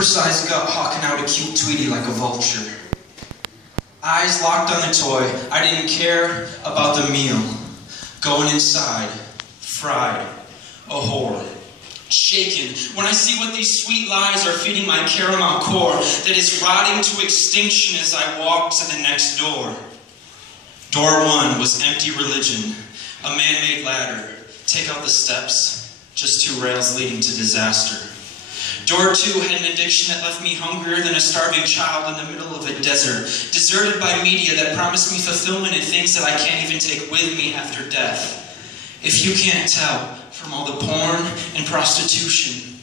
Oversized gut hawking out a cute Tweety like a vulture. Eyes locked on the toy, I didn't care about the meal. Going inside, fried, a whore. Shaken when I see what these sweet lies are feeding my caramel core that is rotting to extinction as I walk to the next door. Door one was empty religion, a man-made ladder. Take out the steps, just two rails leading to disaster. Door two had an addiction that left me hungrier than a starving child in the middle of a desert, deserted by media that promised me fulfillment in things that I can't even take with me after death. If you can't tell from all the porn and prostitution,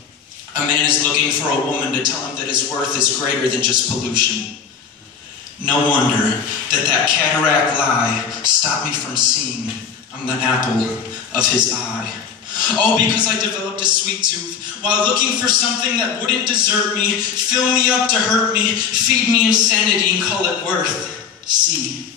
a man is looking for a woman to tell him that his worth is greater than just pollution. No wonder that that cataract lie stopped me from seeing I'm the apple of his eye. All because I developed a sweet tooth while looking for something that wouldn't desert me, fill me up to hurt me, feed me insanity and call it worth. See,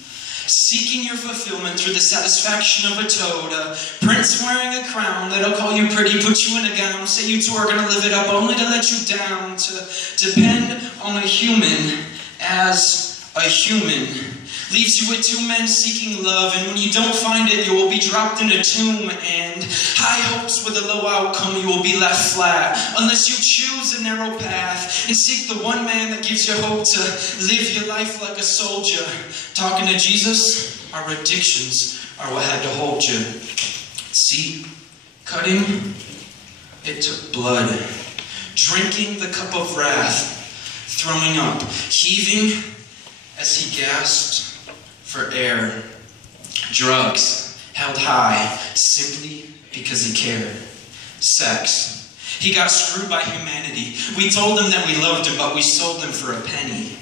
seeking your fulfillment through the satisfaction of a toad, a prince wearing a crown that'll call you pretty, put you in a gown, say you two are gonna live it up only to let you down, to depend on a human as a human. Leaves you with two men seeking love, and when you don't find it, you will be dropped in a tomb, and high hopes with a low outcome, you will be left flat, unless you choose a narrow path, and seek the one man that gives you hope to live your life like a soldier. Talking to Jesus, our addictions are what had to hold you. See, cutting, it took blood. Drinking the cup of wrath, throwing up, heaving as he gasped for air. Drugs held high simply because he cared. Sex. He got screwed by humanity. We told him that we loved him, but we sold him for a penny.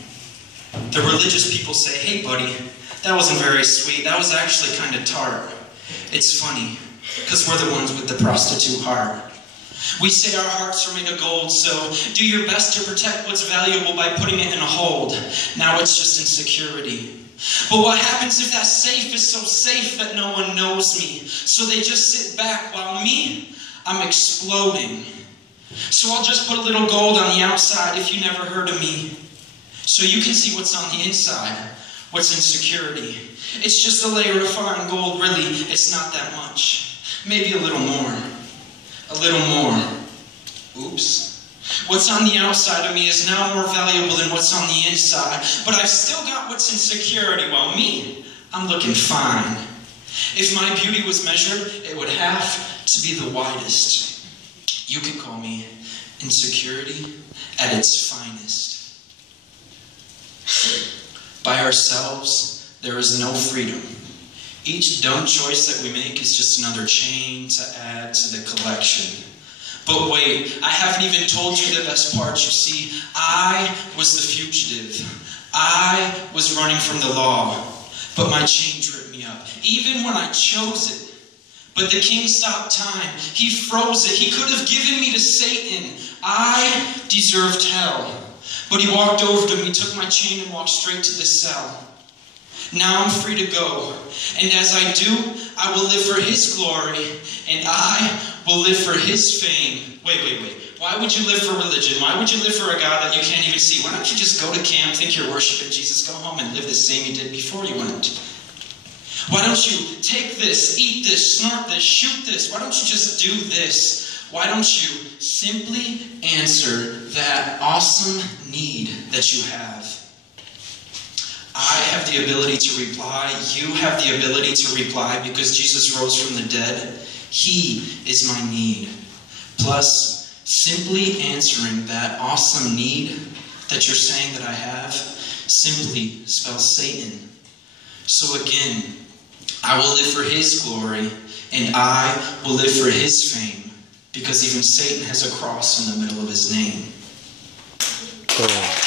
The religious people say, hey buddy, that wasn't very sweet. That was actually kind of tart. It's funny, because we're the ones with the prostitute heart. We say our hearts are made of gold, so do your best to protect what's valuable by putting it in a hold. Now it's just insecurity. But what happens if that safe is so safe that no one knows me? So they just sit back while me, I'm exploding. So I'll just put a little gold on the outside if you never heard of me. So you can see what's on the inside, what's insecurity. It's just a layer of fine gold, really, it's not that much. Maybe a little more. A little more. Oops. What's on the outside of me is now more valuable than what's on the inside. But I've still got what's in security, while me, I'm looking fine. If my beauty was measured, it would have to be the widest. You could call me insecurity at its finest. By ourselves, there is no freedom. Each dumb choice that we make is just another chain to add to the collection. But wait, I haven't even told you the best part. You see, I was the fugitive. I was running from the law. But my chain tripped me up, even when I chose it. But the king stopped time. He froze it. He could have given me to Satan. I deserved hell. But he walked over to me, took my chain, and walked straight to the cell. Now I'm free to go, and as I do, I will live for his glory, and I will live for his fame. Wait. Why would you live for religion? Why would you live for a God that you can't even see? Why don't you just go to camp, think you're worshiping Jesus, go home and live the same you did before you went? Why don't you take this, eat this, snort this, shoot this? Why don't you just do this? Why don't you simply answer that awesome need that you have? I have the ability to reply. You have the ability to reply because Jesus rose from the dead. He is my need. Plus, simply answering that awesome need that you're saying that I have simply spells Satan. So again, I will live for his glory and I will live for his fame because even Satan has a cross in the middle of his name. Cool.